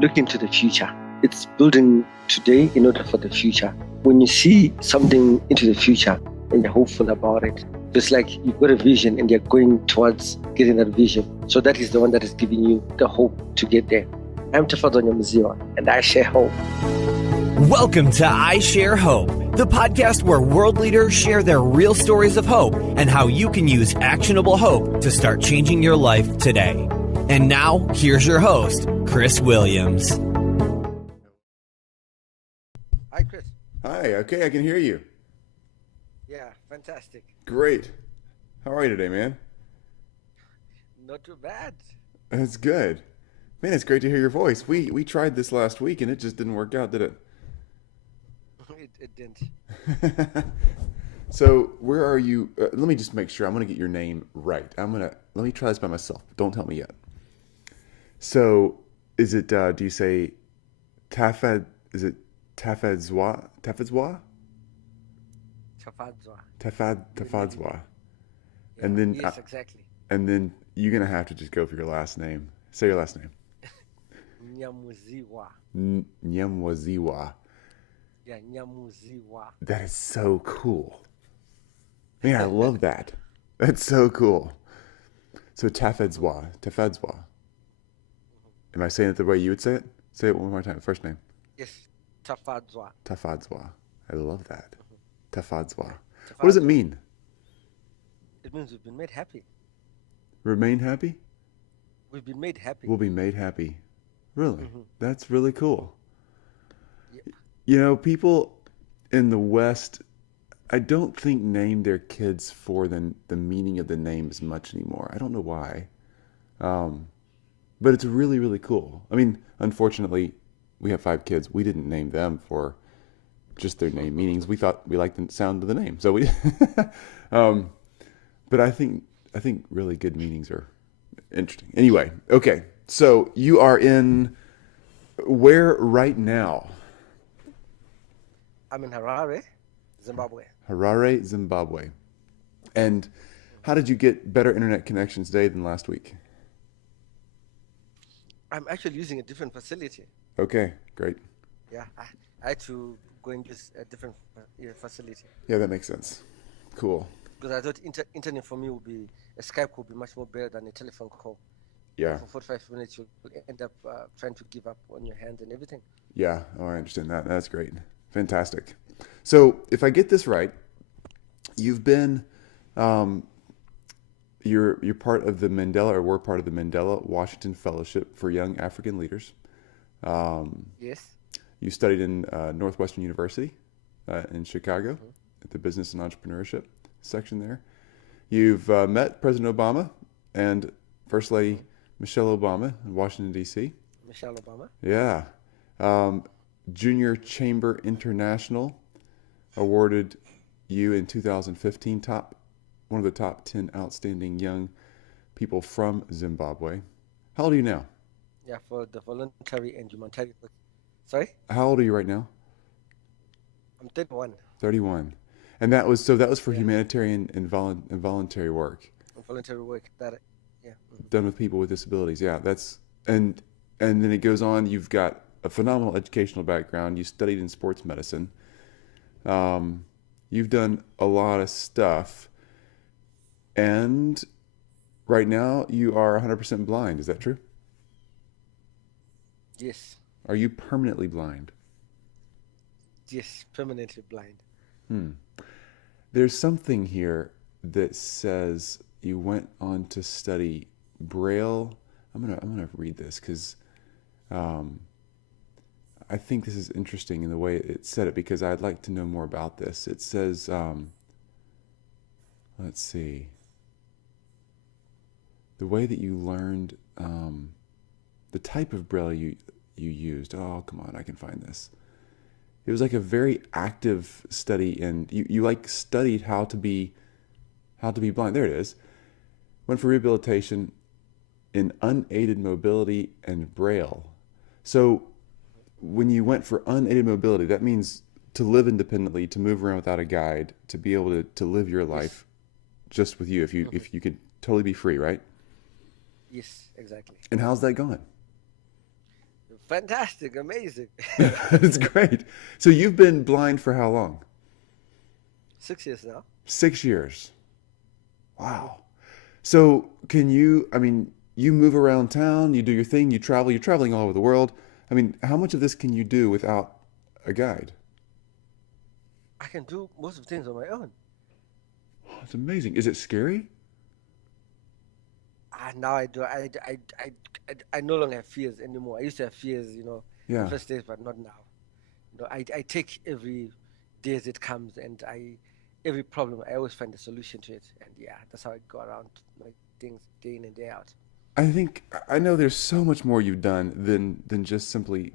look into the future. It's building today in order for the future. When you see something into the future and you're hopeful about it, it's like you've got a vision and you're going towards getting that vision. So that is the one that is giving you the hope to get there. I'm Taffadzwa Nyamuzihwa, and I share hope. Welcome to I Share Hope, the podcast where world leaders share their real stories of hope and how you can use actionable hope to start changing your life today. And now, here's your host, Chris Williams. Hi, Chris. Hi, okay, I can hear you. Yeah, fantastic. Great. How are you today, man? Not too bad. That's good. Man, it's great to hear your voice. We tried this last week and it just didn't work out, did it? It didn't. So, where are you? Let me just make sure. I'm going to get your name right. Let me try this by myself. Don't tell me yet. So, is it, do you say Tafadzwa? Tafadzwa? Tafadzwa. Tafadzwa. Yeah, And then, yes, exactly. And then you're going to have to just go for your last name. Say your last name. Nyamuzihwa. Nyamuzihwa. Yeah, Nyamuzihwa. That is so cool. Man, I love that. That's so cool. So Taffadzwa. Am I saying it the way you would say it? Say it one more time. First name. Yes, Taffadzwa. Tafadzwa. I love that. Tafadzwa. What does it mean? It means we've been made happy. Remain happy? We've been made happy. We'll be made happy. Really? Mm-hmm. That's really cool. Yeah. You know, people in the West, I don't think name their kids for the meaning of the name as much anymore. I don't know why. But it's really, really cool. I mean, unfortunately, we have 5 kids. We didn't name them for just their name meanings. We thought we liked the sound of the name. So we, but I think really good meanings are interesting. Anyway, okay. So you are in where right now? I'm in Harare, Zimbabwe. Harare, Zimbabwe. And how did you get better internet connection today than last week? I'm actually using a different facility. Okay, great. Yeah, I had to go and use a different facility. Yeah, that makes sense. Cool. Because I thought internet for me a Skype would be much more better than a telephone call. Yeah. For 45 minutes, you'll end up trying to give up on your hands and everything. Yeah, oh, I understand that. That's great. Fantastic. So if I get this right, you've been, you're part of the Mandela, or were part of the Mandela Washington Fellowship for Young African Leaders. Yes. You studied in Northwestern University in Chicago at the Business and Entrepreneurship section there. You've met President Obama and First Lady Michelle Obama in Washington, D.C. Michelle Obama. Yeah. Junior Chamber International awarded you in 2015 one of the top 10 outstanding young people from Zimbabwe. How old are you now? Yeah, for the voluntary and humanitarian. Sorry? How old are you right now? I'm 31. 31. And that was for humanitarian and voluntary work. Voluntary work, yeah. Done with people with disabilities. Yeah, and then it goes on. You've got a phenomenal educational background. You studied in sports medicine. You've done a lot of stuff. And right now you are 100% blind. Is that true? Yes. Are you permanently blind? Yes, permanently blind. There's something here that says you went on to study Braille. I'm gonna read this because I think this is interesting in the way it said it, because I'd like to know more about this. It says, let's see, the way that you learned, the type of Braille you used. Oh, come on, I can find this. It was like a very active study, and you like studied how to be blind. There it is. Went for rehabilitation in unaided mobility and Braille. So when you went for unaided mobility, that means to live independently, to move around without a guide, to be able to live your life just with you, if you could totally be free, right? Yes, exactly. And how's that going? Fantastic, amazing. It's great. So you've been blind for how long? 6 years now. 6 years. Wow. So can you, I mean, you move around town, you do your thing, you travel, you're traveling all over the world. I mean, how much of this can you do without a guide? I can do most of the things on my own. Oh, it's amazing. Is it scary? Now I do. I no longer have fears anymore. I used to have fears, the Yeah. first days, but not now. I take every day as it comes, and every problem, I always find a solution to it. And yeah, that's how I go around my things day in and day out. I know there's so much more you've done than just simply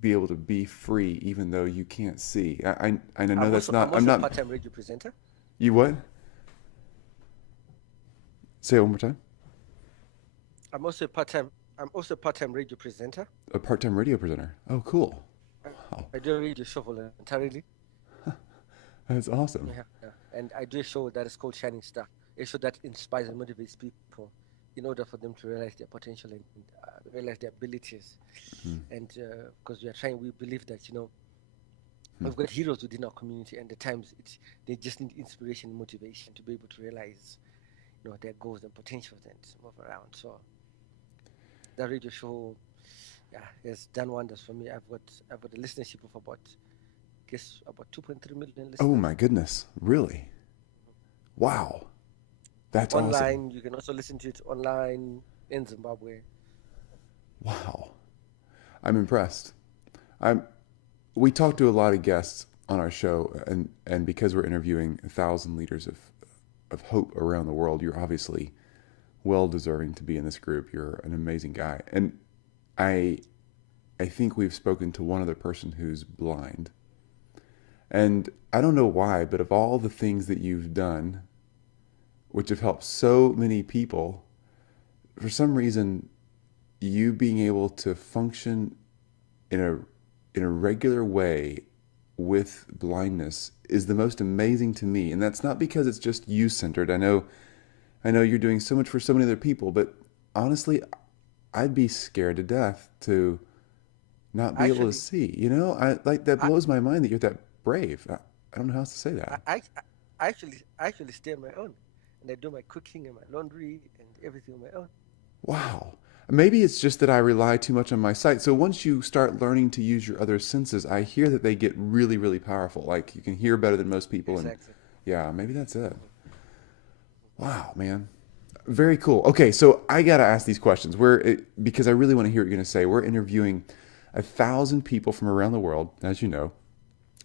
be able to be free, even though you can't see. I know that's not. I'm I'm also a not. part-time radio presenter. You what? Say it one more time. I'm also a part-time. I'm also a part-time radio presenter. A part-time radio presenter. Oh, cool. I, Wow, I do a radio show voluntarily. that's awesome. Yeah. And I do a show that is called Shining Star. A show that inspires and motivates people in order for them to realize their potential and realize their abilities. Mhm. And because we believe that Hmm. we've got heroes within our community, and at times they just need inspiration and motivation to be able to realize their goals and potentials and move around. So that radio show, yeah, has done wonders for me. I've got a listenership of about 2.3 million Oh listeners. my goodness, really? Wow, that's awesome. Online, you can also listen to it online in Zimbabwe. Wow, I'm impressed. I'm. We talk to a lot of guests on our show, and because we're interviewing 1,000 leaders of hope around the world, you're obviously well deserving to be in this group. You're an amazing guy, and I I think we've spoken to one other person who's blind, and I don't know why, but of all the things that you've done, which have helped so many people, for some reason, you being able to function in a regular way with blindness is the most amazing to me. And that's not because it's just you centered. I know you're doing so much for so many other people, but honestly, I'd be scared to death to not be able to Actually, see. I like that I blows my mind that you're that brave. I don't know how else to say I, that. I actually stay on my own, and I do my cooking and my laundry and everything on my own. Wow. Maybe it's just that I rely too much on my sight. So once you start learning to use your other senses, I hear that they get really, really powerful. Like you can hear better than most people. And Exactly. yeah, maybe that's it. Wow, man. Very cool. Okay, so I got to ask these questions. Because I really want to hear what you're going to say. We're interviewing 1,000 people from around the world, as you know,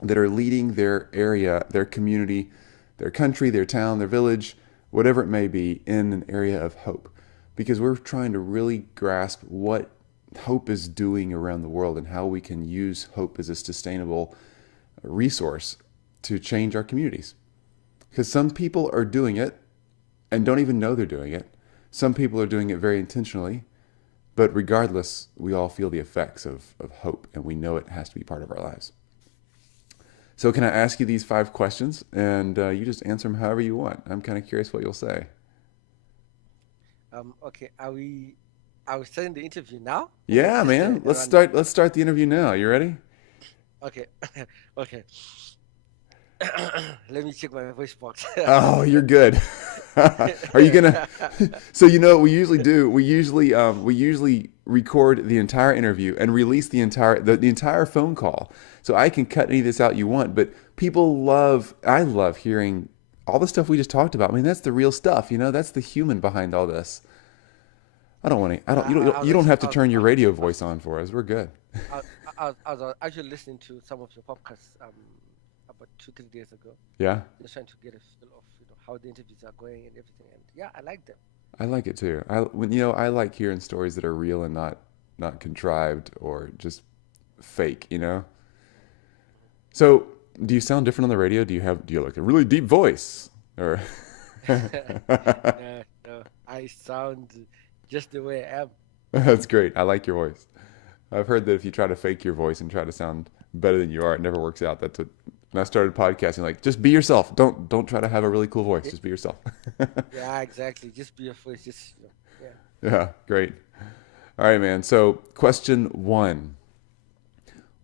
that are leading their area, their community, their country, their town, their village, whatever it may be, in an area of hope. Because we're trying to really grasp what hope is doing around the world and how we can use hope as a sustainable resource to change our communities. Because some people are doing it and don't even know they're doing it. Some people are doing it very intentionally. But regardless, we all feel the effects of hope, and we know it has to be part of our lives. So can I ask you these 5 questions, and you just answer them however you want? I'm kind of curious what you'll say. Okay. Are we starting the interview now, or Yeah, just man. a Let's random? start. Let's start the interview now. You ready? Okay. Okay. Let me check my voice box. Oh, you're good. Are you gonna? So what we usually do. We usually record the entire interview and release the entire phone call. So I can cut any of this out you want. But I love hearing all the stuff we just talked about. I mean, that's the real stuff. That's the human behind all this. I don't want to. I don't. I, I You was don't actually have to turn your I was radio I was voice on for us. We're good. I was actually listening to some of your podcasts about 2 3 days ago, Yeah, just trying to get a feel of how the interviews are going and everything. And yeah, I like them. I like it too. I like hearing stories that are real and not contrived or just fake. So, do you sound different on the radio? Do you like a really deep voice or? No, no, I sound just the way I am. That's great. I like your voice. I've heard that if you try to fake your voice and try to sound better than you are, it never works out. That's what when I started podcasting. Like, just be yourself. Don't try to have a really cool voice. Y- Just be yourself. Yeah, exactly. Just be your voice. Just yeah. Yeah, great. All right, man. So, question one.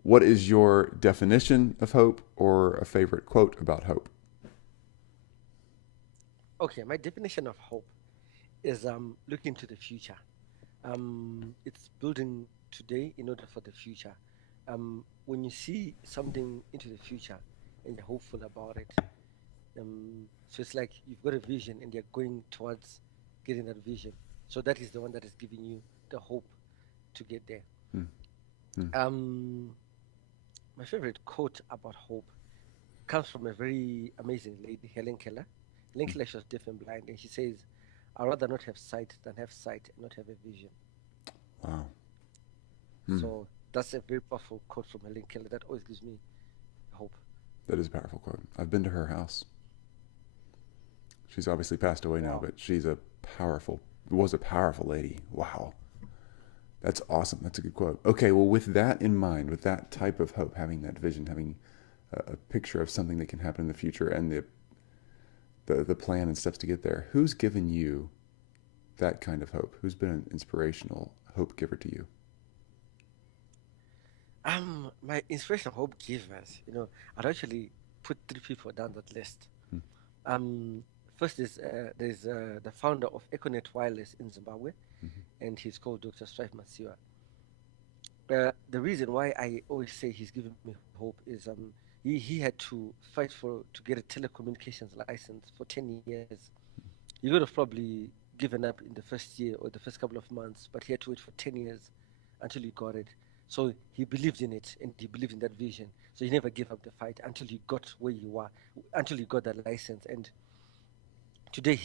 What is your definition of hope or a favorite quote about hope? Okay, my definition of hope is looking to the future. It's building today in order for the future. When you see something into the future and you're hopeful about it, so it's like you've got a vision and you're going towards getting that vision. So that is the one that is giving you the hope to get there. Hmm. Hmm. Um, my favorite quote about hope comes from a very amazing lady, Helen Keller. Helen Keller, she was deaf and blind, and she says, "I'd rather not have sight than have sight and not have a vision." Wow. Hmm. So that's a very powerful quote from Helen Keller that always gives me hope. That is a powerful quote. I've been to her house. She's obviously passed away now, Wow. but was a powerful lady. Wow. That's awesome. That's a good quote. Okay, well, with that in mind, with that type of hope, having that vision, having a picture of something that can happen in the future and the plan and steps to get there, who's given you that kind of hope? Who's been an inspirational hope giver to you? My inspirational hope givers, I'd actually put three people down that list. Hmm. Um, First is there's the founder of Econet Wireless in Zimbabwe, Mhm. and he's called Dr. Strife Masiwa. The reason why I always say he's given me hope is he had to fight to get a telecommunications license for 10 years. He would have probably given up in the first year or the first couple of months, but he had to wait for 10 years until he got it. So he believed in it and he believed in that vision. So he never gave up the fight until he got where you were, until he got that license. And today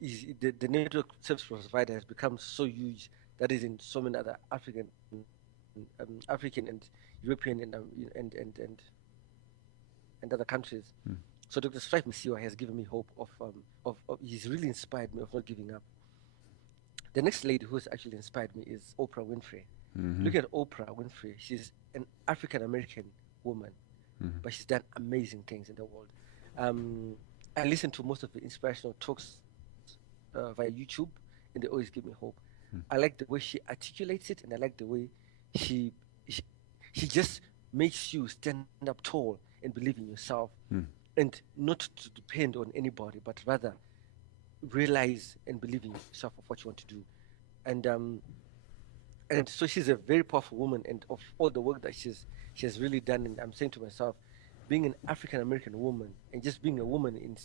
the network service provider has become so huge that is in so many other African and European and other countries. Hmm. So Dr. Strife Masiwa has given me hope of he's really inspired me of not giving up. The next lady who's actually inspired me is Oprah Winfrey. Mm-hmm. Look at Oprah Winfrey. She's an African American woman, Mm-hmm. but she's done amazing things in the world. Um, I listen to most of the inspirational talks via YouTube, and they always give me hope. I like the way she articulates it, and I like the way she she, she just makes you stand up tall and believe in yourself, Hmm. and not to depend on anybody, but rather realize and believe in yourself of what you want to do. And and so she's a very powerful woman, and of all the work that she has really done, and I'm saying to myself, being an African American woman and just being a woman in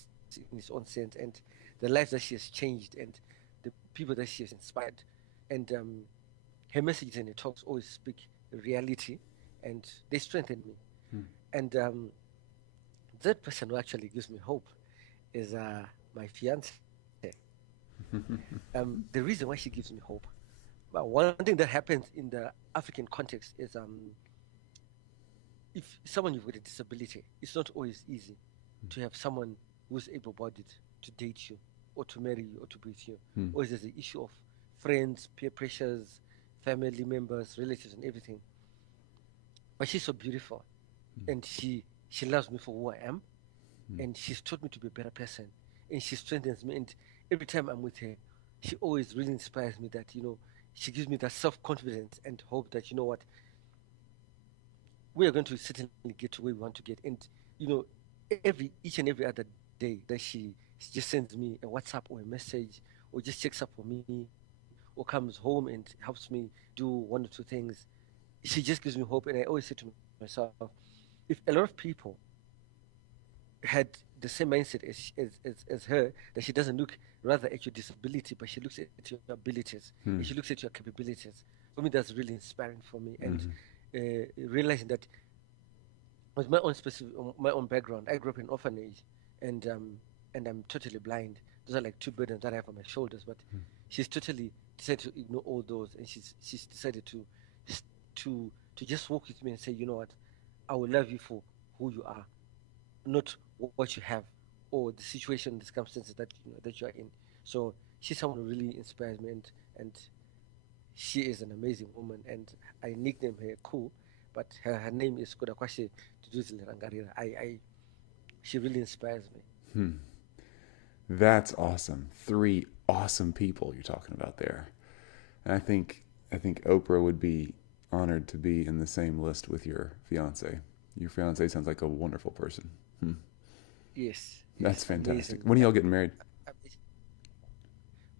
its own sense, and the lives that she has changed, and the people that she has inspired, and her messages and her talks always speak reality, and they strengthen me. Hmm. And that person who actually gives me hope is my fiance. The reason why she gives me hope, well, one thing that happens in the African context is if someone you've got a disability, it's not always easy to have someone who's able-bodied to date you or to marry you or to be with you. Hmm. Always there's the issue of friends, peer pressures, family members, relatives, and everything. But she's so beautiful, and she loves me for who I am, and she's taught me to be a better person, and she strengthens me. And every time I'm with her, she always really inspires me that she gives me that self-confidence and hope that we are going to certainly get to where we want to get. And you know, every each and every other day that she just sends me a WhatsApp or a message, or just checks up on me, or comes home and helps me do one or two things. She just gives me hope, and I always say to myself, if a lot of people had the same mindset as her, that she doesn't look rather at your disability, but she looks at your abilities, and she Hmm. looks at your capabilities. For me, that's really inspiring for me. And Mhm. realizing that with my own background, I grew up in orphanage, and I'm totally blind. Those are like two burdens that I have on my shoulders. But she's totally decided to ignore all those, and she's decided s- to just walk with me and say, you know what, I will love you for who you are, not what you have or the situation, the circumstances that you are in. So she's someone who really inspires me, and she is an amazing woman. And I nickname her Cool, but her name is Kodakwashi Tuduzile Rangarira. She really inspires me. Hmm. That's awesome. Three awesome people you're talking about there. And I think Oprah would be honored to be in the same list with your fiance. Your fiance sounds like a wonderful person. Yes, That's yes, fantastic. amazing. When are y'all getting married? Uh,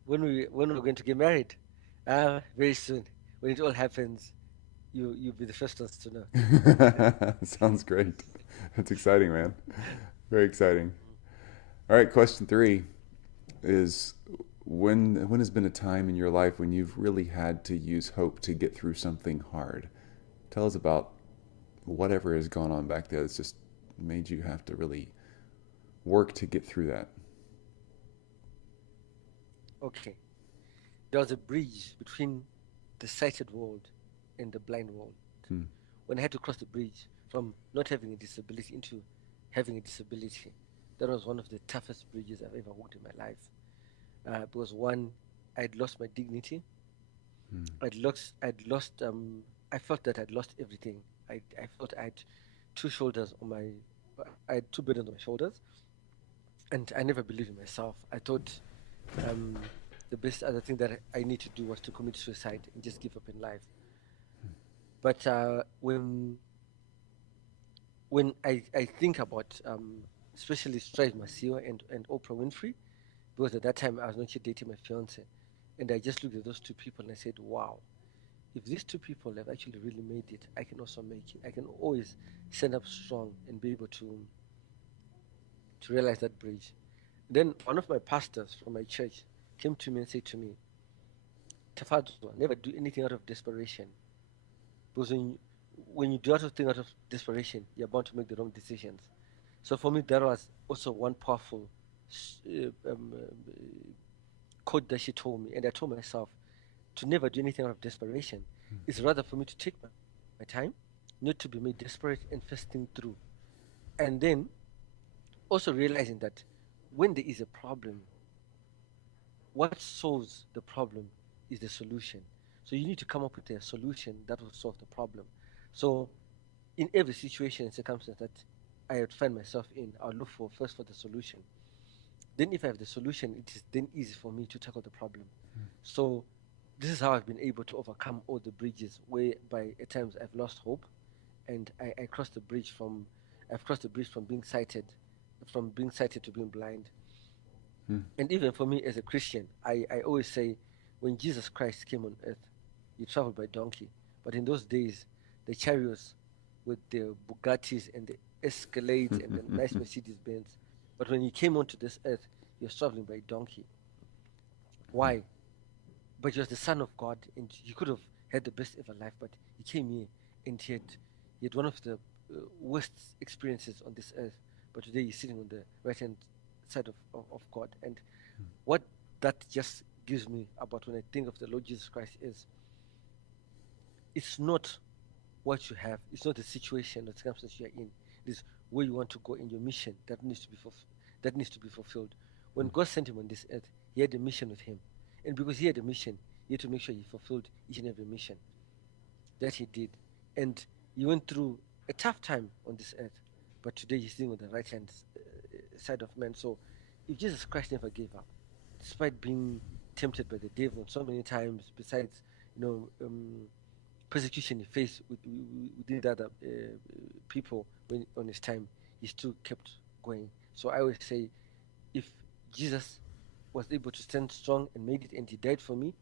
when we're going to get married, very soon. When it all happens, you'll be the first ones to know. Sounds great. That's exciting, man. Very exciting. All right, question 3 is when has been a time in your life when you've really had to use hope to get through something hard? Tell us about whatever has gone on back there that's just made you have to really work to get through that. Okay, there was a bridge between the sighted world and the blind world. Hmm. When I had to cross the bridge from not having a disability into having a disability, that was one of the toughest bridges I've ever walked in my life. Because one, I'd lost my dignity. Hmm. I felt that I'd lost everything. I felt I had two shoulders on my, I had two burdens on my shoulders, and I never believed in myself. I thought um, the best other thing that I need to do was to commit suicide and just give up in life. But when I think about especially Strive Masiwa and Oprah Winfrey, because at that time I was not yet dating my fiance, and I just looked at those two people and I said, wow, if these two people have actually really made it, I can also make it. I can always stand up strong and be able to realize that bridge. Then one of my pastors from my church came to me and said to me, Tafadzwa, never do anything out of desperation. Because when you do out of thing out of desperation, you're bound to make the wrong decisions. So for me, that was also one powerful quote that she told me. And I told myself to never do anything out of desperation. It's rather for me to take my time, not to be made desperate and first think through. And then also realizing that when there is a problem, what solves the problem is the solution. So you need to come up with a solution that will solve the problem. So in every situation and circumstance that I would find myself in, I'll look for first for the solution. Then if I have the solution, it is then easy for me to tackle the problem. So this is how I've been able to overcome all the bridges whereby at times I've lost hope and I crossed the bridge from I've crossed the bridge from being sighted to being blind. Hmm. And even for me as a Christian, I always say when Jesus Christ came on earth, he traveled by donkey. But in those days, the chariots with the Bugattis and the Escalades and the nice Mercedes Benz. But when he came onto this earth, he was traveling by donkey. Why? But he was the son of God, and he could have had the best ever life. But he came here, and he had one of the worst experiences on this earth. But today he's sitting on the right hand side of God. And what that just gives me about when I think of the Lord Jesus Christ is it's not what you have, it's not the situation or circumstance you're in, it is where you want to go in your mission that needs to be fulfilled. When God sent him on this earth, he had a mission with him. And because he had a mission, he had to make sure he fulfilled each and every mission that he did. And he went through a tough time on this earth, but today he's sitting on the right hand side of man. So if Jesus Christ never gave up, despite being tempted by the devil so many times, besides, you know, persecution he faced within the other people when on his time, he still kept going. So I always say, if Jesus was able to stand strong and made it, and he died for me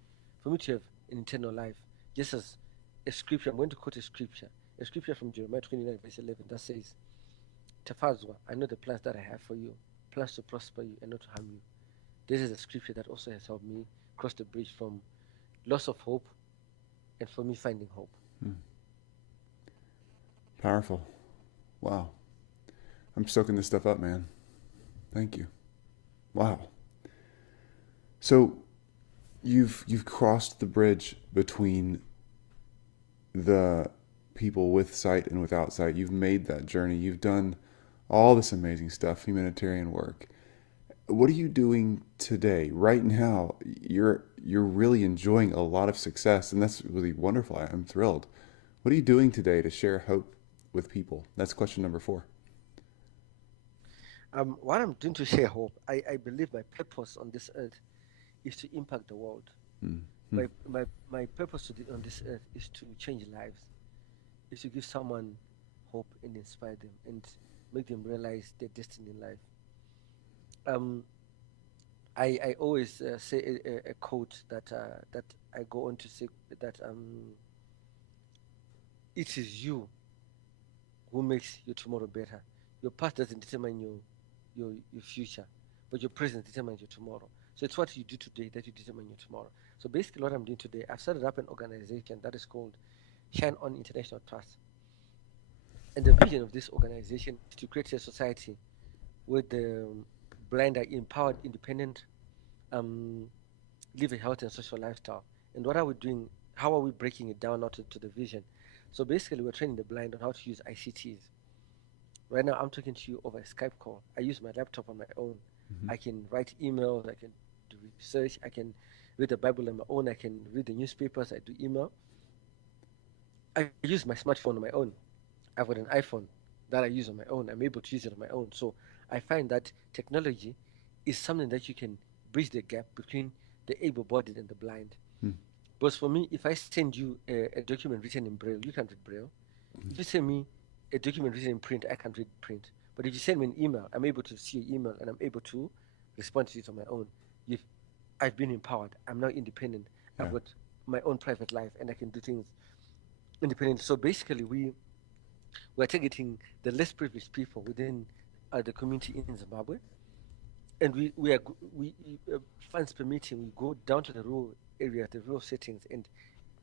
to have an eternal life, just as a scripture, I'm going to quote a scripture from Jeremiah 29, verse 11, that says, Tafadzwa, I know the plans that I have for you, plans to prosper you and not to harm you. This is a scripture that also has helped me cross the bridge from loss of hope and for me finding hope. Powerful. Wow. I'm soaking this stuff up, man. Thank you. Wow. So you've crossed the bridge between the people with sight and without sight. You've made that journey. You've done all this amazing stuff, humanitarian work. What are you doing today? Right now, you're really enjoying a lot of success, and that's really wonderful. I'm thrilled. What are you doing today to share hope with people? That's question number 4. What I'm doing to share hope, I believe my purpose on this earth is to impact the world. My purpose on this earth is to change lives, is to give someone hope and inspire them and make them realize their destiny in life. Um, I always say a quote that I go on to say that it is you who makes your tomorrow better. Your past doesn't determine your future, but your present determines your tomorrow. So it's what you do today that you determine your tomorrow. So basically, what I'm doing today, I've started up an organization that is called Shine On International Trust, and the vision of this organization is to create a society where the blind are empowered, independent, um, live a healthy and social lifestyle. And what are we doing? How are we breaking it down now to the vision? So basically, we're training the blind on how to use ICTs. Right now, I'm talking to you over a Skype call. I use my laptop on my own. Mm-hmm. I can write emails. I can do research. I can read the Bible on my own. I can read the newspapers. I do email. I use my smartphone on my own. I've got an iPhone that I use on my own. I'm able to use it on my own. So I find that technology is something that you can bridge the gap between the able-bodied and the blind. Because for me, if I send you a document written in Braille, you can't read Braille. If you send me a document written in print, I can't read print. But if you send me an email, I'm able to see your email and I'm able to respond to it on my own. If I've been empowered, I'm now independent. Yeah. I've got my own private life and I can do things independently. So basically, we're targeting the less privileged people within the community in Zimbabwe, and we funds permitting, we go down to the rural area, the rural settings, and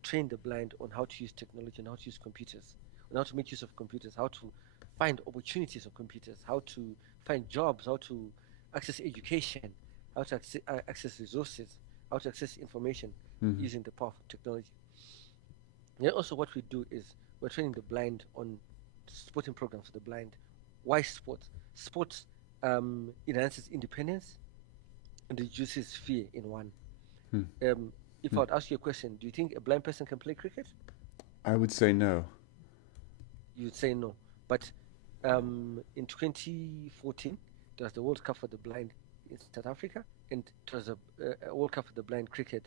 train the blind on how to use technology and how to use computers, on how to make use of computers, how to find opportunities of computers, how to find jobs, how to access education, how to access resources, how to access information using the power of technology. And also what we do is we're training the blind on sporting programs for the blind. Why sports? Sports enhances independence and reduces fear in one. If I would ask you a question, do you think a blind person can play cricket? I would say no. You would say no. But in 2014, there was the World Cup for the blind in South Africa, and it was a World Cup for the blind cricket.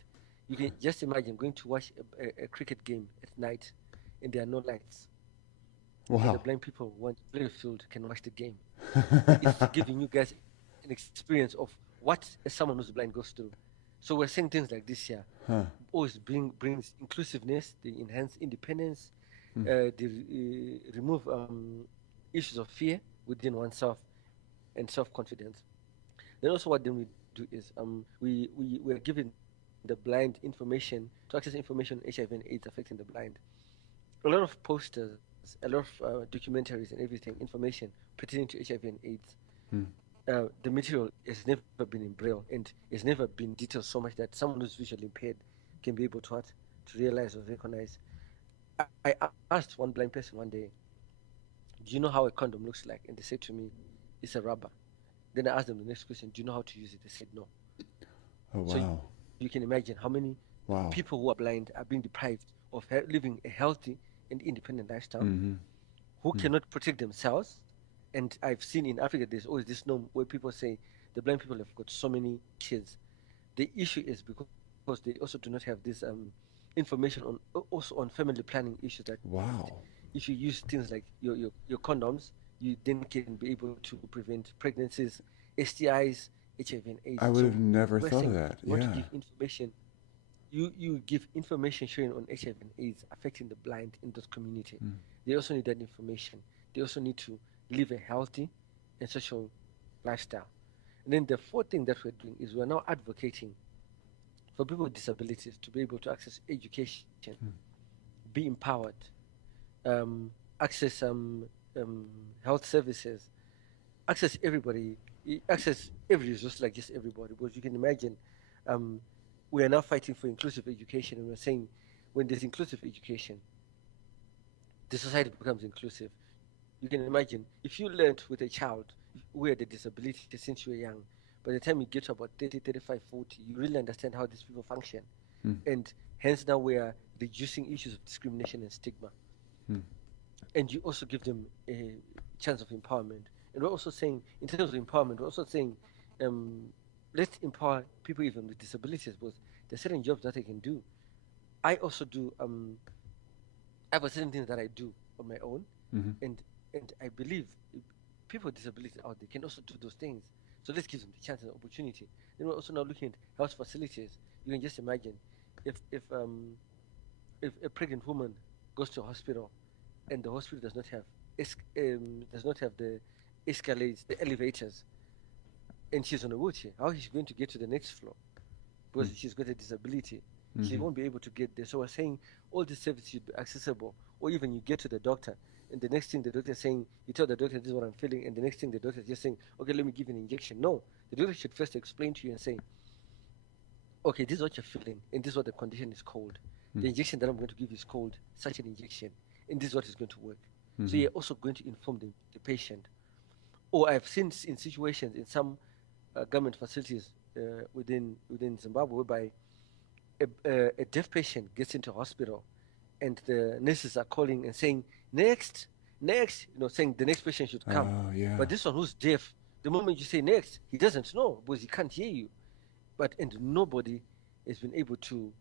You can just imagine going to watch a cricket game at night, and there are no lights. Wow. And the blind people who want to play the field can watch the game. It's giving you guys an experience of what someone who's blind goes through. So we're saying things like this here. Always brings inclusiveness, they enhance independence, they remove issues of fear within oneself and self-confidence. Then also what then we do is we're giving the blind information to access information on HIV and AIDS affecting the blind. A lot of posters, a lot of documentaries and everything, information pertaining to HIV and AIDS. The material has never been in Braille and has never been detailed so much that someone who's visually impaired can be able to realize or recognize. I asked one blind person one day, do you know how a condom looks like? And they said to me, it's a rubber. Then I asked them the next question, do you know how to use it? They said no. Oh, wow. So you can imagine how many people who are blind are being deprived of living a healthy and independent lifestyle, who cannot protect themselves. And I've seen in Africa, there's always this norm where people say the blind people have got so many kids. The issue is because they also do not have this information on family planning issues. That if you use things like your condoms, you then can be able to prevent pregnancies, STIs, HIV and AIDS. I would have never thought of that. You want to give information. You give information showing on HIV and AIDS affecting the blind in that community. They also need that information. They also need to live a healthy and social lifestyle. And then the fourth thing that we're doing is we're now advocating for people with disabilities to be able to access education, be empowered, access health services, access everybody, access every resource like just everybody. Because you can imagine we are now fighting for inclusive education, and we're saying when there's inclusive education, the society becomes inclusive. You can imagine if you learned with a child who had a disability since you were young, by the time you get to about 30, 35, 40, you really understand how these people function. And hence now we are reducing issues of discrimination and stigma. And you also give them a chance of empowerment. And we're also saying, in terms of empowerment, we're also saying, let's empower people even with disabilities, because There's certain jobs that I can do. I also do. I have certain things that I do on my own, Mm-hmm. and I believe people with disabilities out there can also do those things. So let's give them the chance and opportunity. Then we're also now looking at health facilities. You can just imagine if a pregnant woman goes to a hospital and the hospital does not have the escalates, the elevators, and she's on a wheelchair, how is she going to get to the next floor? Because she's got a disability. She Mm-hmm. won't be able to get there. So we're saying all the services should be accessible. Or even you get to the doctor, and the next thing the doctor is saying, you tell the doctor this is what I'm feeling, and the next thing the doctor is just saying, okay, let me give you an injection. No, the doctor should first explain to you and say, okay, this is what you're feeling, and this is what the condition is called. The injection that I'm going to give you is called such an injection, and this is what is going to work. So Mm-hmm. you're also going to inform the patient. Or I've seen in situations in some government facilities within Zimbabwe whereby a deaf patient gets into hospital and the nurses are calling and saying, next, next, saying the next patient should come. Oh, yeah. But this one who's deaf, the moment you say next, he doesn't know because he can't hear you. And nobody has been able to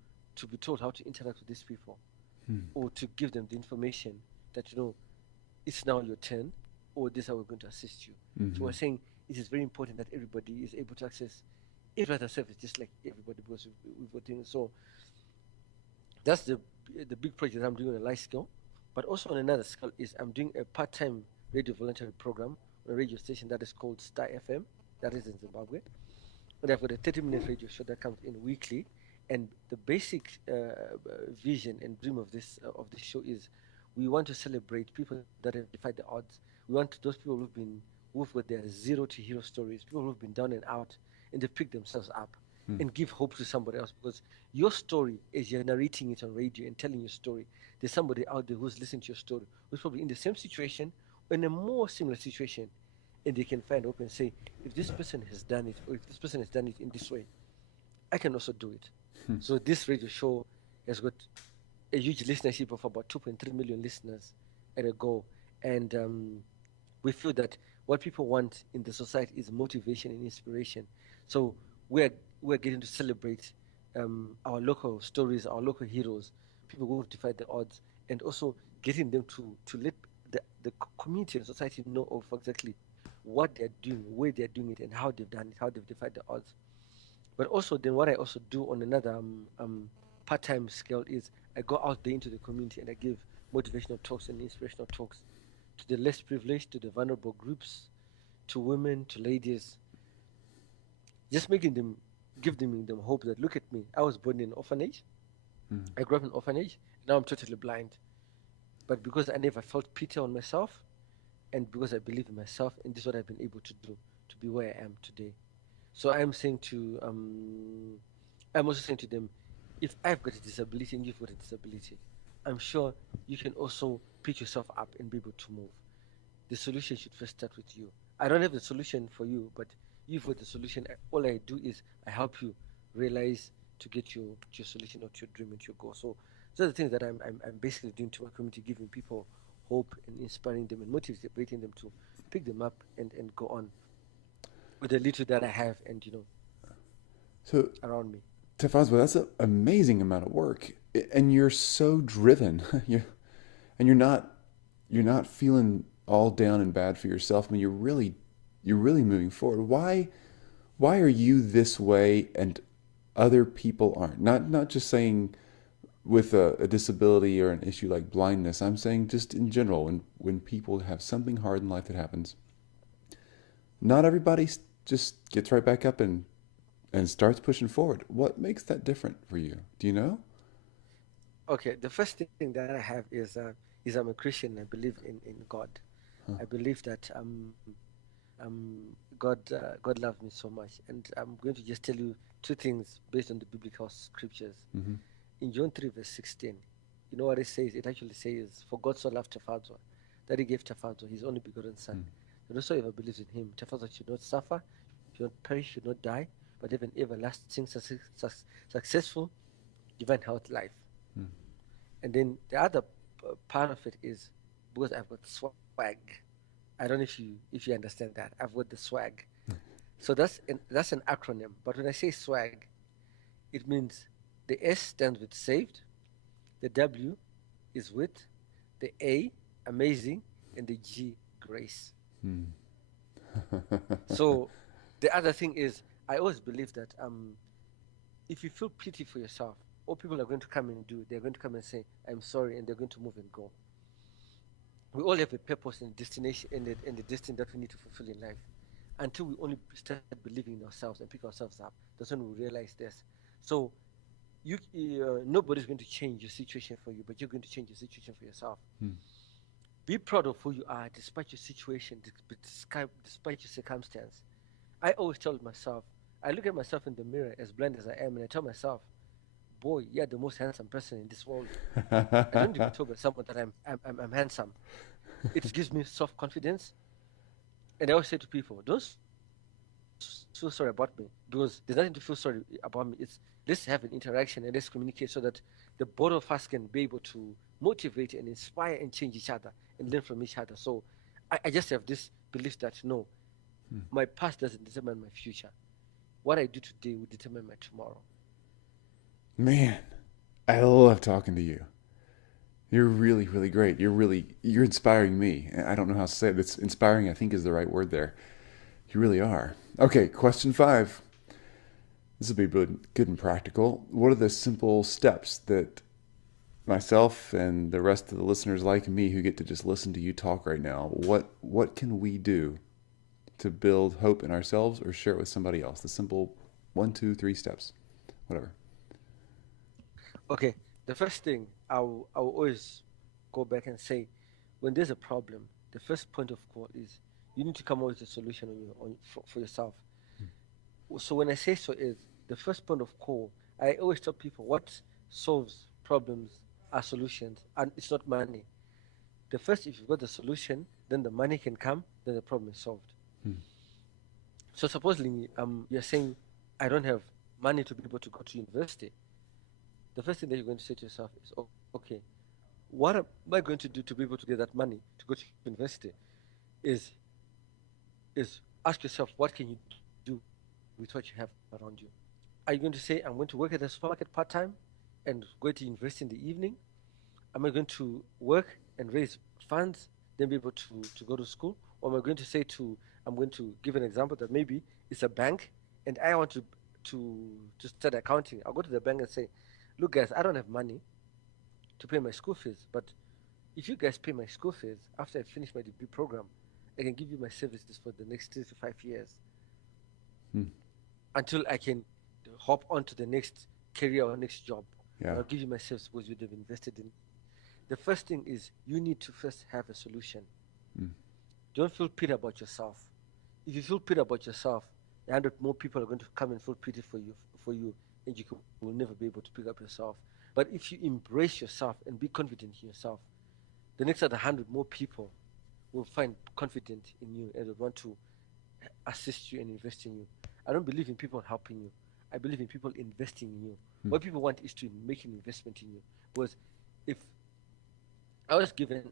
be told how to interact with these people or to give them the information that, it's now your turn or this is how we're going to assist you. Mm-hmm. So we're saying it is very important that everybody is able to access every other service just like everybody, because we've got things. So that's the big project that I'm doing on a light scale. But also on another scale is I'm doing a part-time radio voluntary program on a radio station that is called Star FM, that is in Zimbabwe. And I've got a 30-minute radio show that comes in weekly. And the basic vision and dream of this show is we want to celebrate people that have defied the odds. We want those people who've got their zero to hero stories, people who've been down and out, and they've picked themselves up and give hope to somebody else. Because your story, as you're narrating it on radio and telling your story, there's somebody out there who's listening to your story, who's probably in the same situation or in a more similar situation, and they can find hope and say, if this person has done it, or if this person has done it in this way, I can also do it. So this radio show has got a huge listenership of about 2.3 million listeners at a go. And we feel that what people want in the society is motivation and inspiration. So we're getting to celebrate our local stories, our local heroes, people who have defied the odds, and also getting them to let the community and society know of exactly what they're doing, where they're doing it, and how they've done it, how they've defied the odds. But also then what I also do on another part-time scale is I go out there into the community and I give motivational talks and inspirational talks to the less privileged, to the vulnerable groups, to women, to ladies, just giving them hope that look at me. I was born in an orphanage. I grew up in an orphanage. Now I'm totally blind. But because I never felt pity on myself, and because I believe in myself, and this is what I've been able to do to be where I am today. So I'm also saying to them, if I've got a disability and you've got a disability, I'm sure you can also pick yourself up and be able to move. The solution should first start with you. I don't have the solution for you, but you've got the solution. All I do is I help you realize to get your solution or to your dream and your goal. So those are the things that I'm basically doing to my community, giving people hope and inspiring them and motivating them to pick them up and go on with the little that I have and So, around me. Taffadzwa, that's an amazing amount of work, and you're so driven. You're not feeling all down and bad for yourself. I mean, you're really moving forward. Why are you this way and other people aren't? Not just saying with a disability or an issue like blindness. I'm saying just in general, when people have something hard in life that happens, not everybody just gets right back up and starts pushing forward. What makes that different for you? Do you know? Okay, the first thing that I have is I'm a Christian. I believe in God. I believe that God loves me so much, and I'm going to just tell you two things based on the biblical scriptures. Mm-hmm. In John 3 verse 16, you know what it says? It actually says, "For God so loved Taffadzwa, that He gave Taffadzwa His only begotten Son, that whosoever believes in Him, Taffadzwa should not suffer, should not perish, should not die, but have an everlasting, successful, divine health life." And then the other part of it is because I've got swag. I don't know if you understand that. I've got the swag. So that's an acronym. But when I say swag, it means The S stands with saved. The W is with. The A, amazing. And the G, grace. Hmm. So the other thing is, I always believe that if you feel pity for yourself, all people are going to come and do, they're going to come and say, I'm sorry, and they're going to move and go. We all have a purpose and destination and the destiny that we need to fulfill in life. Until we only start believing in ourselves and pick ourselves up, that's when we realize this. So nobody's going to change your situation for you, but you're going to change your situation for yourself. Hmm. Be proud of who you are despite your situation, despite your circumstance. I always tell myself, I look at myself in the mirror as blind as I am, and I tell myself, boy, you're the most handsome person in this world. I don't even talk about someone that I'm handsome. It gives me self confidence. And I always say to people, don't feel sorry about me because there's nothing to feel sorry about me. It's let's have an interaction and let's communicate so that the both of us can be able to motivate and inspire and change each other and learn from each other. So I just have this belief that no, my past doesn't determine my future. What I do today will determine my tomorrow. Man, I love talking to you. You're really, really great. You're inspiring me. I don't know how to say it. It's inspiring, I think, is the right word there. You really are. Okay, question 5. This will be good and practical. What are the simple steps that myself and the rest of the listeners like me who get to just listen to you talk right now, what can we do to build hope in ourselves or share it with somebody else? The simple 1, 2, 3 steps, whatever. Okay, the first thing I will always go back and say, when there's a problem, the first point of call is you need to come up with a solution for yourself. So when I say so is the first point of call, I always tell people what solves problems are solutions, and it's not money. The first, if you've got the solution, then the money can come, then the problem is solved. Hmm. So supposedly, you're saying, I don't have money to be able to go to university. The first thing that you're going to say to yourself is, oh, okay, what am I going to do to be able to get that money to go to university? Is is ask yourself, what can you do with what you have around you? Are you going to say, I'm going to work at a supermarket part time and go to university in the evening? Am I going to work and raise funds, then be able to go to school? Or am I going to say I'm going to give an example that maybe it's a bank and I want to study accounting. I'll go to the bank and say, look guys, I don't have money to pay my school fees, but if you guys pay my school fees after I finish my degree program, I can give you my services for the next 3 to 5 years Hmm. until I can hop on to the next career or next job. Yeah. I'll give you my services because you'd have invested in. The first thing is you need to first have a solution. Hmm. Don't feel pity about yourself. If you feel pity about yourself, 100 more people are going to come and feel pity for you, and you will never be able to pick up yourself. But if you embrace yourself and be confident in yourself, the next 100 more people will find confidence in you and will want to assist you and invest in you. I don't believe in people helping you. I believe in people investing in you. What people want is to make an investment in you. Because if I was given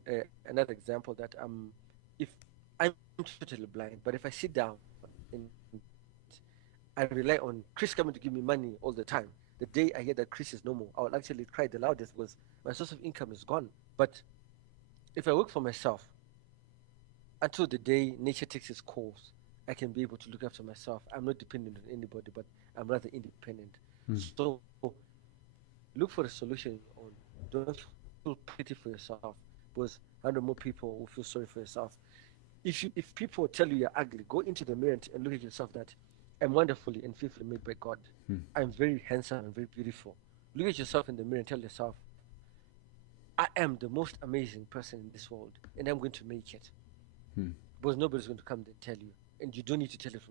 another example that if I'm totally blind, but if I sit down and I rely on Chris coming to give me money all the time, the day I hear that Chris is no more, I will actually cry the loudest because my source of income is gone. But if I work for myself, until the day nature takes its course, I can be able to look after myself. I'm not dependent on anybody, but I'm rather independent. So look for a solution on. Don't feel pity for yourself because 100 more people will feel sorry for yourself. If people tell you you're ugly, go into the mirror and look at yourself that I'm wonderfully and fearfully made by God. I'm very handsome and very beautiful. Look at yourself in the mirror and tell yourself, I am the most amazing person in this world and I'm going to make it. Because nobody's going to come and tell you. And you don't need to tell it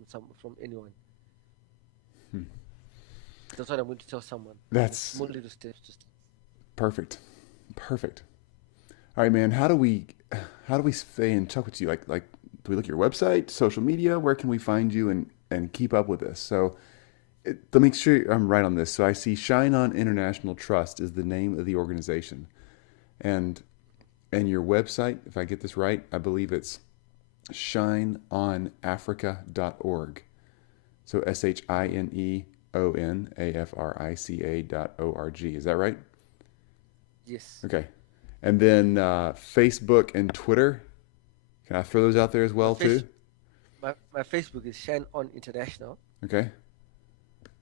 from anyone. That's what I'm going to tell someone. That's small little steps to start. Perfect. All right, man. How do we stay in touch with you? Like, do we look at your website, social media? Where can we find you and keep up with this? So, let me make sure I'm right on this. So I see Shine On International Trust is the name of the organization, and your website, if I get this right, I believe it's shineonafrica.org. So SHINE onafrica.org. Is that right? Yes. Okay. And then Facebook and Twitter. Can I throw those out there as well too? My Facebook is Shine On International. Okay.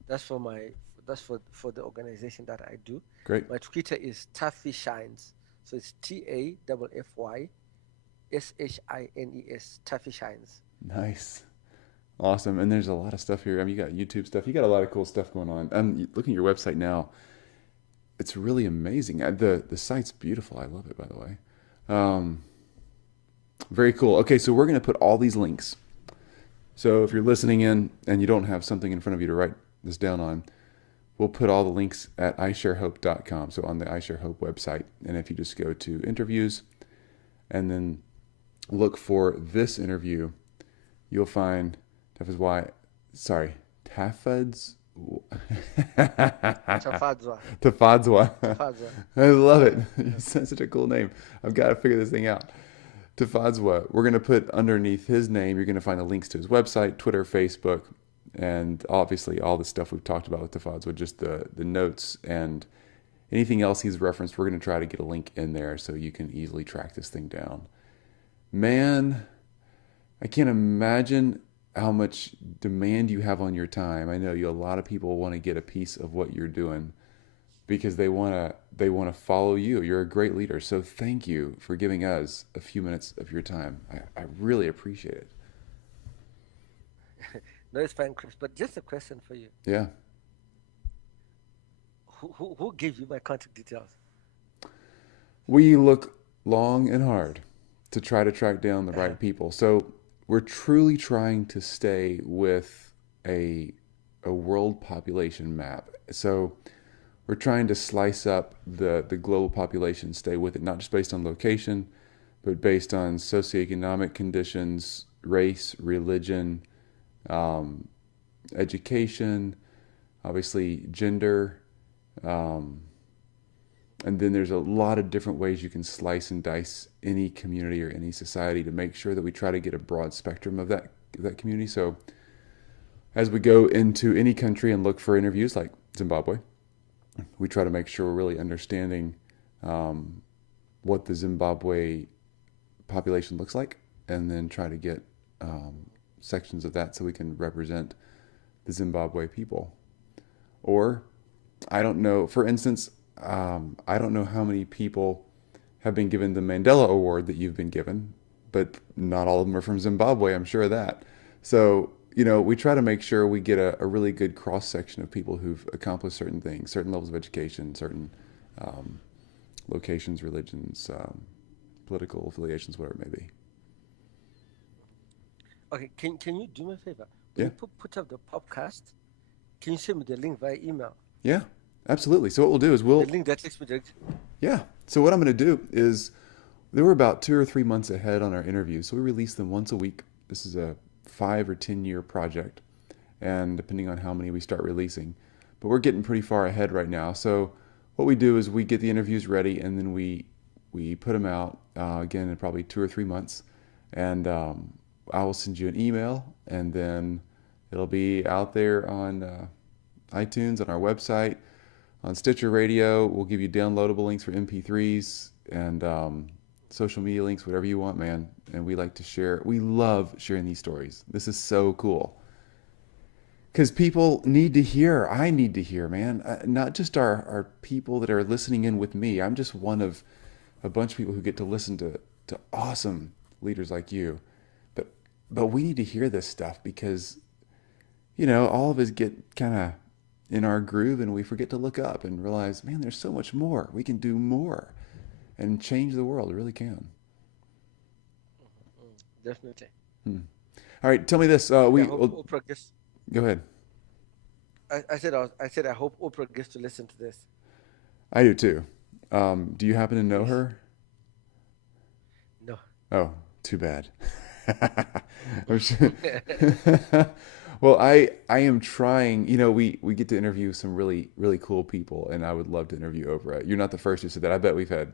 That's for the organization that I do. Great. My Twitter is Taffy Shines. So it's TAFFYSHINES. Taffy Shines. Nice. Awesome. And there's a lot of stuff here. I mean, you got YouTube stuff. You got a lot of cool stuff going on. I'm looking at your website now. It's really amazing. The site's beautiful. I love it, by the way. Very cool. Okay, so we're going to put all these links. So if you're listening in and you don't have something in front of you to write this down on, we'll put all the links at isharehope.com, so on the iShareHope website. And if you just go to interviews and then look for this interview, you'll find Tafadzwa. Tafadzwa. I love it. It's such a cool name. I've got to figure this thing out. Tafadzwa. We're going to put underneath his name, you're going to find the links to his website, Twitter, Facebook, and obviously all the stuff we've talked about with Tafadzwa, just the notes and anything else he's referenced. We're going to try to get a link in there so you can easily track this thing down. Man, I can't imagine how much demand you have on your time. I know a lot of people want to get a piece of what you're doing because they want to follow you. You're a great leader. So thank you for giving us a few minutes of your time. I really appreciate it. No, it's fine, Chris. But just a question for you. Yeah. Who gave you my contact details? We look long and hard to try to track down the right people. So we're truly trying to stay with a world population map. So we're trying to slice up the global population, stay with it, not just based on location, but based on socioeconomic conditions, race, religion, education, obviously gender, and then there's a lot of different ways you can slice and dice any community or any society to make sure that we try to get a broad spectrum of that community. So as we go into any country and look for interviews like Zimbabwe, we try to make sure we're really understanding what the Zimbabwe population looks like, and then try to get sections of that so we can represent the Zimbabwe people. Or, I don't know, for instance, I don't know how many people have been given the Mandela Award that you've been given, but not all of them are from Zimbabwe, I'm sure of that. So, we try to make sure we get a really good cross-section of people who've accomplished certain things, certain levels of education, certain locations, religions, political affiliations, whatever it may be. Okay, can you do me a favor? Yeah. When you put up the podcast, can you send me the link via email? Yeah, absolutely. So what we'll do is The link that takes me direct. Yeah. So what I'm going to do is, they were about 2 or 3 months ahead on our interviews, so we release them once a week. This is a 5 or 10 year project, and depending on how many we start releasing, but we're getting pretty far ahead right now. So what we do is we get the interviews ready, and then we put them out again in probably 2 or 3 months, and I will send you an email, and then it'll be out there on iTunes, on our website, on Stitcher Radio. We'll give you downloadable links for MP3s and social media links, whatever you want, man. And we like to share. We love sharing these stories. This is so cool. Because people need to hear. I need to hear, man. Not just our people that are listening in with me. I'm just one of a bunch of people who get to listen to awesome leaders like you. But we need to hear this stuff because, all of us get kind of in our groove and we forget to look up and realize, man, there's so much more. We can do more and change the world. We really can. Definitely. All right, tell me this. I hope Oprah gets. Go ahead. I said I hope Oprah gets to listen to this. I do too. Do you happen to know her? No. Oh, too bad. I'm sure. Well, I am trying. We get to interview some really, really cool people, and I would love to interview Oprah. You're not the first who said that. I bet we've had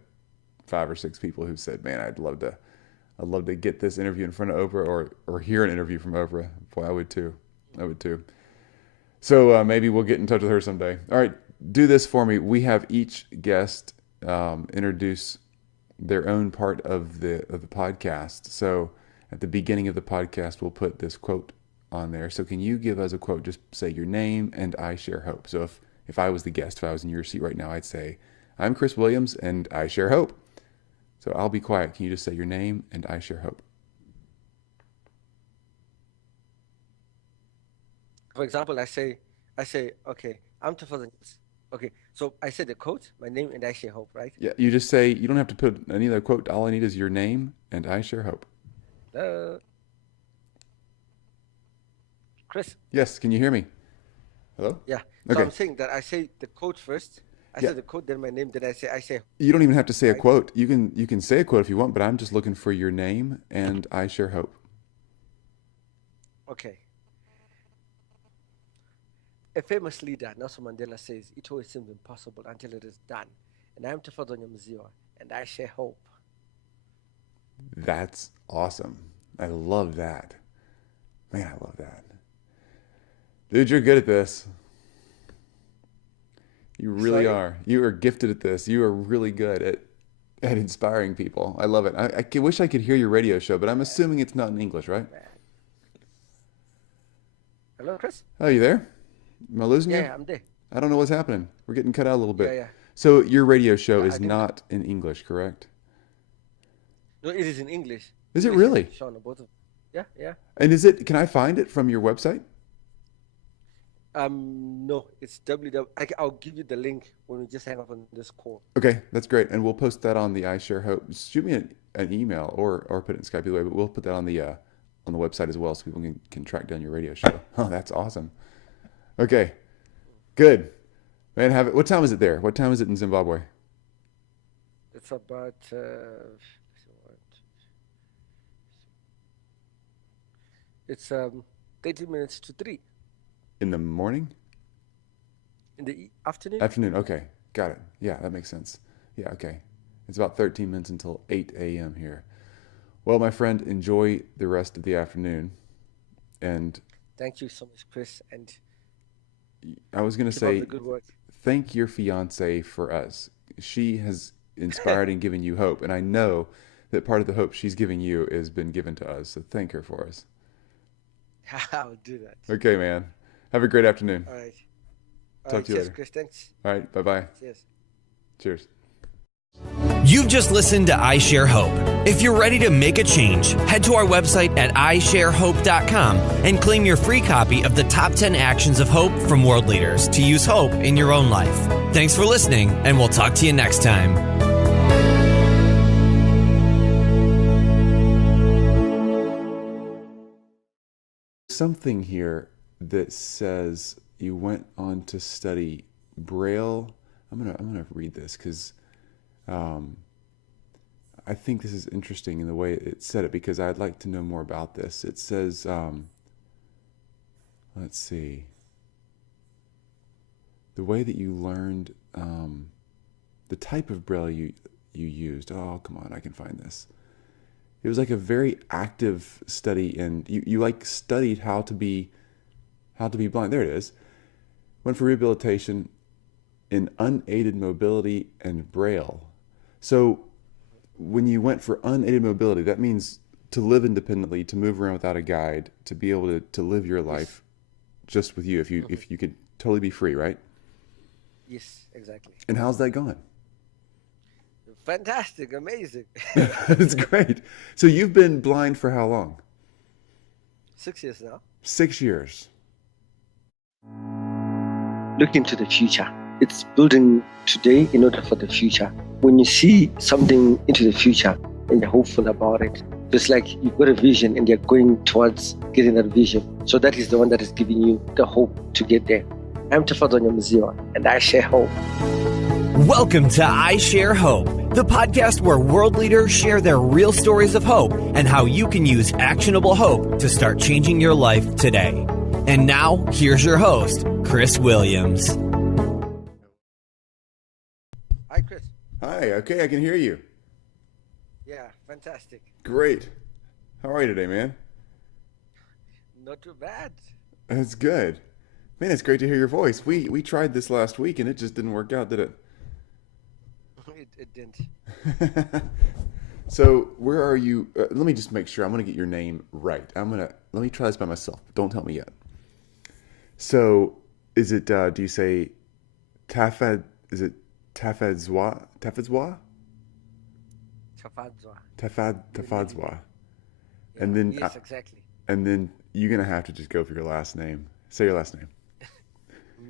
5 or 6 people who said, "Man, I'd love to get this interview in front of Oprah, or hear an interview from Oprah." Boy, I would too. So maybe we'll get in touch with her someday. All right, do this for me. We have each guest introduce their own part of the podcast. So at the beginning of the podcast, we'll put this quote on there. So can you give us a quote? Just say your name and I share hope. So if I was the guest, if I was in your seat right now, I'd say, I'm Chris Williams and I share hope. So I'll be quiet. Can you just say your name and I share hope? For example, I say, okay, I'm Taffadzwa. Okay, so I said the quote, my name, and I share hope, right? Yeah, you just say, you don't have to put any other quote. All I need is your name and I share hope. Chris? Yes, can you hear me? Hello? Yeah. So Okay. I'm saying that I say the quote first. I Yeah. say the quote, then my name, then I say, You don't even have to say a right? quote. You can say a quote if you want, but I'm just looking for your name and I share hope. Okay. A famous leader, Nelson Mandela, says, it always seems impossible until it is done. And I'm Taffadzwa Nyamuzihwa, and I share hope. That's awesome. I love that. Man, I love that. Dude, you're good at this. You really Sorry? are. You are gifted at this. You are really good at inspiring people. I love it. I wish I could hear your radio show, but I'm assuming it's not in English, right? Hello, Chris? Oh, you there? Am I losing you? Yeah, I'm there. I don't know what's happening. We're getting cut out a little bit. Yeah. So your radio show I is didn't. not in English, correct? No, it is in English. Is it English and really? Sean, both of Yeah. And is it? Can I find it from your website? No, it's www. I'll give you the link when we just hang up on this call. Okay, that's great, and we'll post that on the I Share Hope. Shoot me an email or put it in Skype either way, but we'll put that on the website as well, so people can track down your radio show. Oh, that's awesome. Okay, good, man. Have it. What time is it there? What time is it in Zimbabwe? It's about it's 30 minutes to 3 In the morning? in the afternoon. Afternoon. Okay, got it. Yeah, that makes sense. Yeah, okay. It's about 13 minutes until 8 a.m. here. Well, my friend, enjoy the rest of the afternoon. And Thank you so much, Chris, and I was going to keep up say, the good work. thank your fiance for us. She has inspired and given you hope. And I know that part of the hope she's giving you has been given to us. So thank her for us. I'll do that. Okay, man. Have a great afternoon. All right. Talk to you Cheers, later. Chris. Thanks. All right. Bye-bye. Cheers. Cheers. You've just listened to I Share Hope. If you're ready to make a change, head to our website at isharehope.com and claim your free copy of the top 10 actions of hope from world leaders to use hope in your own life. Thanks for listening, and we'll talk to you next time. Something here that says you went on to study Braille. I'm gonna read this because I think this is interesting in the way it said it, because I'd like to know more about this. It says, let's see, the way that you learned, the type of Braille you used. Oh, come on, I can find this. It was like a very active study, and you like studied how to be blind. There it is. Went for rehabilitation in unaided mobility and Braille. So when you went for unaided mobility, that means to live independently, to move around without a guide, to be able to live your life just with you, if you could totally be free, right? Yes, exactly. And how's that going? Fantastic, amazing. It's great. So you've been blind for how long? 6 years now. 6 years. Look into the future. It's building today in order for the future. When you see something into the future and you're hopeful about it, it's like you've got a vision and you're going towards getting that vision. So that is the one that is giving you the hope to get there. I'm Taffadzwa Nyamuzihwa, and I share hope. Welcome to I Share Hope, the podcast where world leaders share their real stories of hope and how you can use actionable hope to start changing your life today. And now, here's your host, Chris Williams. Hi, Chris. Hi, okay, I can hear you. Yeah, fantastic. Great. How are you today, man? Not too bad. That's good. Man, it's great to hear your voice. We tried this last week and it just didn't work out, did it? It didn't. So where are you? Let me just make sure. I'm gonna get your name right. Let me try this by myself. Don't tell me yet. So is it? Do you say Tafad? Is it Taffadzwa? Taffadzwa? Tafadzwa. Taffadzwa. Yeah. And then Yes, exactly. and then you're gonna have to just go for your last name. Say your last name.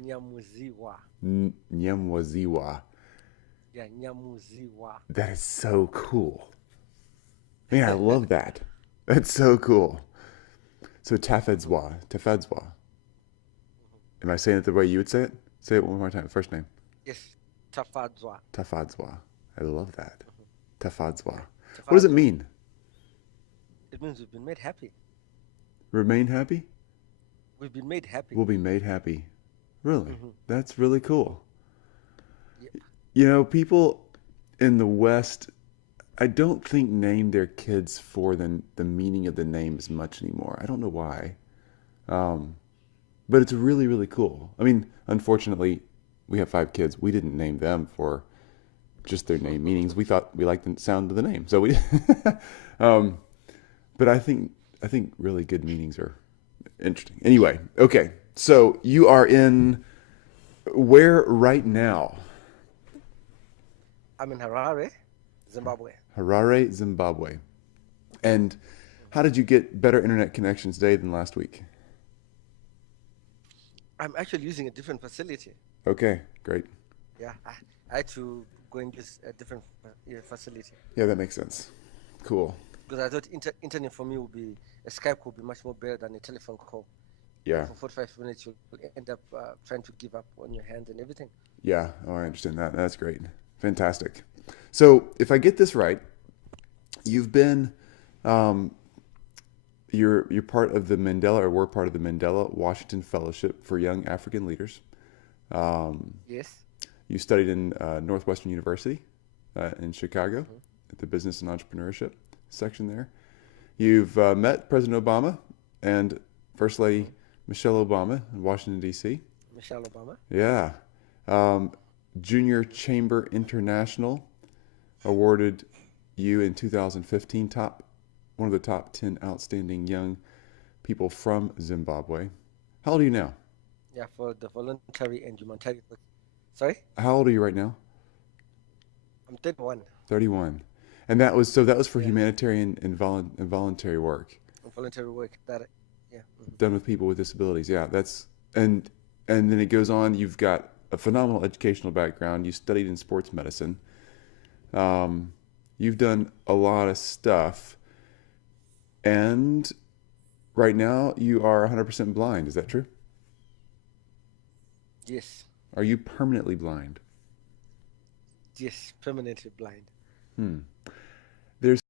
Nyamuzihwa. Nyamuzihwa. Yeah, Nyamuzihwa. That is so cool. Man, I love that. That's so cool. So Taffadzwa. Am I saying it the way you would say it? Say it one more time. First name. Yes, Tafadzwa. Taffadzwa. I love that. Taffadzwa. What Tafadzwa. does it mean? It means we've been made happy. Remain happy? We've been made happy. We'll be made happy. Really? That's really cool. Yeah. You know, people in the West, I don't think name their kids for the meaning of the name as much anymore. I don't know why. But it's really, really cool. I mean, unfortunately, we have 5 kids. We didn't name them for just their name meanings. We thought we liked the sound of the name. So we but I think really good meanings are interesting. Anyway, okay. So you are in where right now? I'm in Harare, Zimbabwe. Harare, Zimbabwe. And how did you get better internet connection today than last week? I'm actually using a different facility. Okay, great. Yeah, I had to go and use a different facility Yeah, that makes sense. Cool. because I thought internet for me a Skype would be much more better than a telephone call. Yeah. For 45 minutes, you'll end up trying to give up on your hands and everything. Yeah. Oh, I understand that. That's great. Fantastic. So if I get this right, you've been, you're part of the Mandela, or were part of the Mandela Washington Fellowship for Young African Leaders. Yes. You studied in Northwestern University in Chicago at the Business and Entrepreneurship section there. You've met President Obama and First Lady Michelle Obama in Washington, D.C. Michelle Obama. Yeah. Junior Chamber International awarded you in 2015 one of the top 10 outstanding young people from Zimbabwe. How old are you now? Yeah, for the voluntary and humanitarian work. Sorry? How old are you right now? I'm 31. 31. And that was for Yeah. humanitarian and voluntary work Voluntary work. Yeah. done with people with disabilities. Yeah, and then it goes on. You've got a phenomenal educational background. You studied in sports medicine. You've done a lot of stuff, and right now you are 100% blind. Is that true? Yes. Are you permanently blind? Yes. Permanently blind. There's